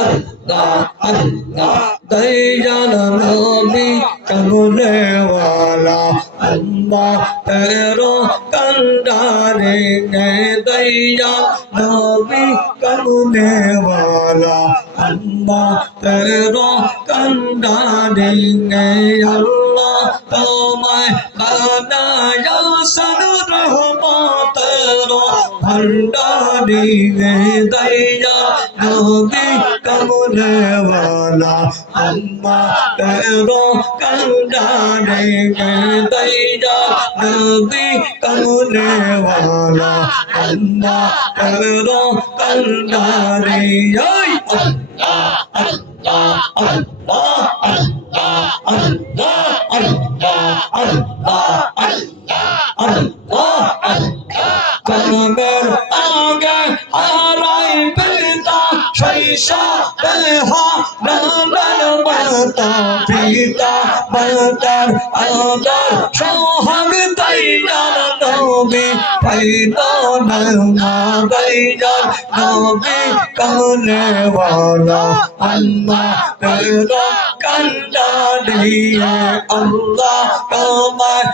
अल्लाह अल्लाह दई जानम भी कमने वाला अल्लाह तेरो कंडारे गए दई जानम भी कमने वाला अल्लाह तेरो कंडारे गए अल्लाह तो मैं बनाया सन रहमा तेरो भंडारी गए दई जानम भी কমনে বালা আম্মা তেরো কান্ডারে কে তাইজা নবী কমনে বালা আম্মা তেরো কান্ডারে ওই আল্লাহ আল্লাহ আল্লাহ আল্লাহ আল্লাহ আল্লাহ আল্লাহ আগে হারাই शैशा बलहा नंदन बनता पिता बनतर आदर सोहग तैयार नबी पैदा नंगा तैयार नबी कमले वाला अल्लाह तेरा कंदा दिए अल्लाह कमर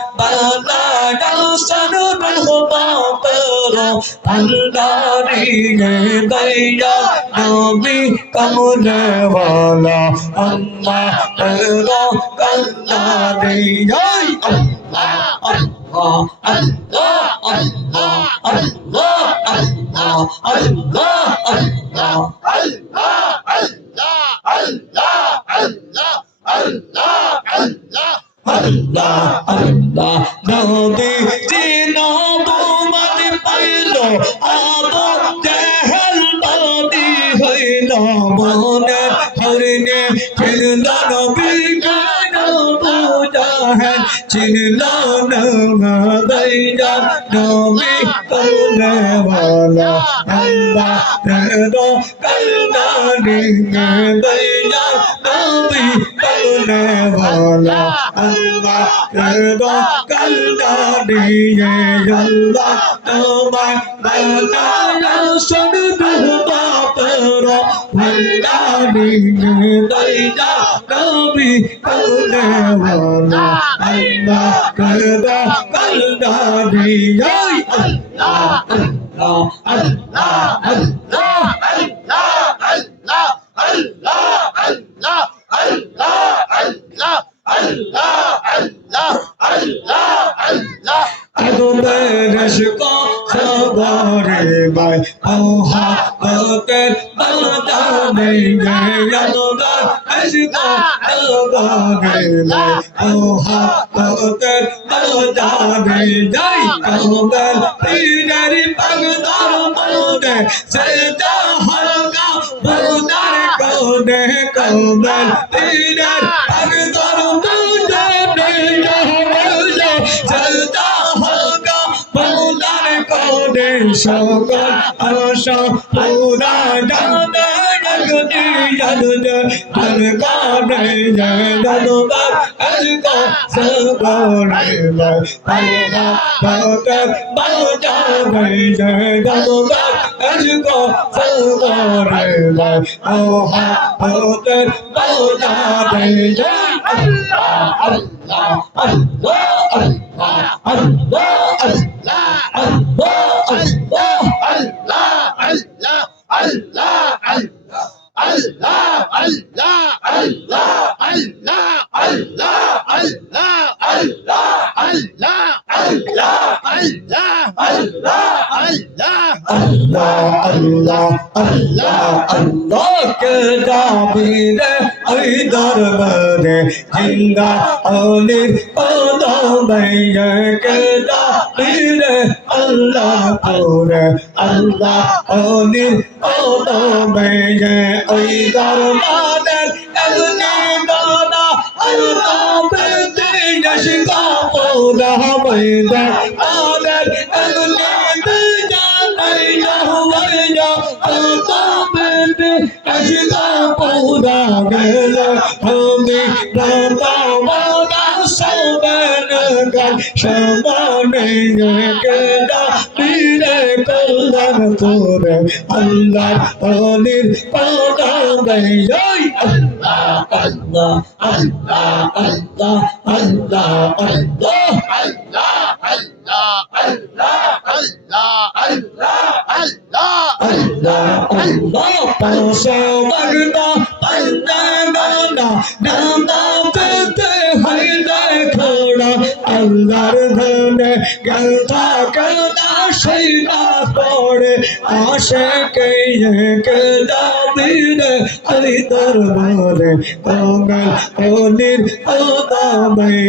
sanu đâu bao tơ lo anh đã đi nghe tay ra nào bi cao nề và là anh mà tơ lo anh đã đi nhớ anh là anh lo anh lo anh lo anh lo anh lo anh lo anh lo আল্লাহ আল্লাহ আল্লাহ করলে ভালো আল্লাহ তেরো কান্না ডিঙে দইয়া নবী করলে ভালো আল্লাহ তেরো কান্না ডিঙে আল্লাহ তোমার বান্দা রাসুল দুবা তেরো ভান্ডা ডিঙে দইয়া নবী করলে ভালো আল্লাহ তেরো কান্না ডিঙে Allah পাগল পাগদারে যাই পাগল পীরের পাগদার বলতে সেজদা হলকা পাগদার কোনে কন্দল পীরের পাগদার সকল অসম পুরা জানা जगती जादू जन का नहीं जादू बाप अज को सब नहीं बाप बाप बाप जा नहीं जादू बाप अज को सब नहीं बाप ओहा बाप बाप जा नहीं अल्लाह अल्लाह अल्लाह अल्लाह अल्लाह अल्लाह अल्लाह আল্লাহ আল্লাহ আল্লাহ কে দাবিরে ওই দরবারে জিন্দা অলির কদমে কে দাবিরে আল্লাহ পুরে আল্লাহ অলির কদমে ওই দরবারে এমনি দাদা আল্লাহ বেদে যশকা পোদা বৈদা সমানে গেদা পীরে কল্যাণ করে আল্লাহ অলির পদাবে আল্লাহ আল্লাহ আল্লাহ আল্লাহ আল্লাহ আল্লাহ আল্লাহ আল্লাহ পাশা বাগদা পান্না ডানা পেতে হয় দেখোড়া আল্লাহর ধনে গেলতা কেলতা সেই না পড়ে আসে কে কেলতা দিনে হরি দরবারে কমল অনির ও দামাই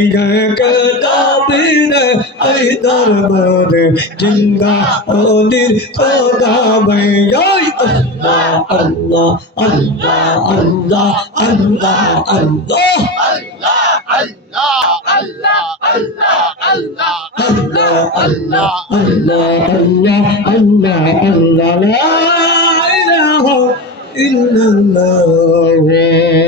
কেলতা দিনে হরি দরবারে জিন্দা অলির ওদা মাইয়া আল্লাহ আল্লাহ আল্লাহ আল্লাহ আল্লাহ আল্লাহ Allah, Allah, Allah, Allah, Allah, Allah, la ilaha illallah. Rasulullah, la ilaha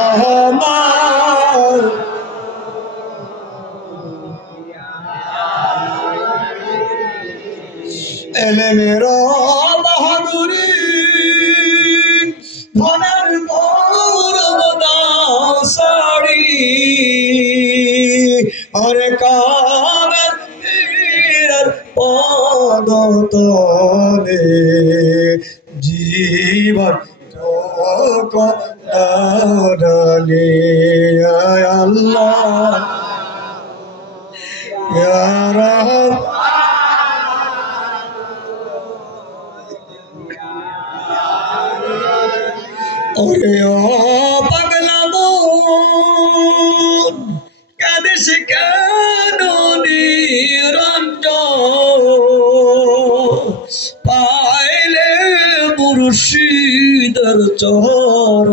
ইয়া ওরে ও পাগলা মন কাদেশ কেন নিরঞ্জ পাইলে মুর্শিদের চরণ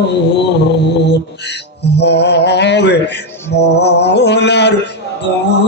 হবে মলার দর্শন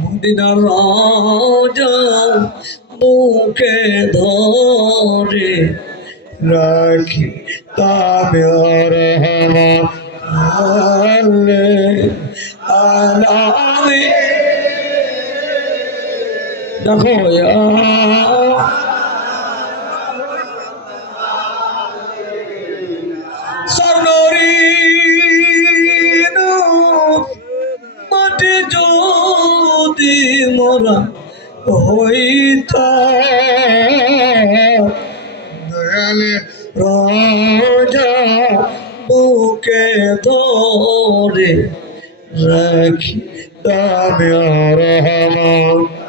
মদিনার রাজা বুকে ধরে রাখি তাবে আলামে। দেখো মোরা হইত। দয়ালে ধরে রাখি দামে রহমান।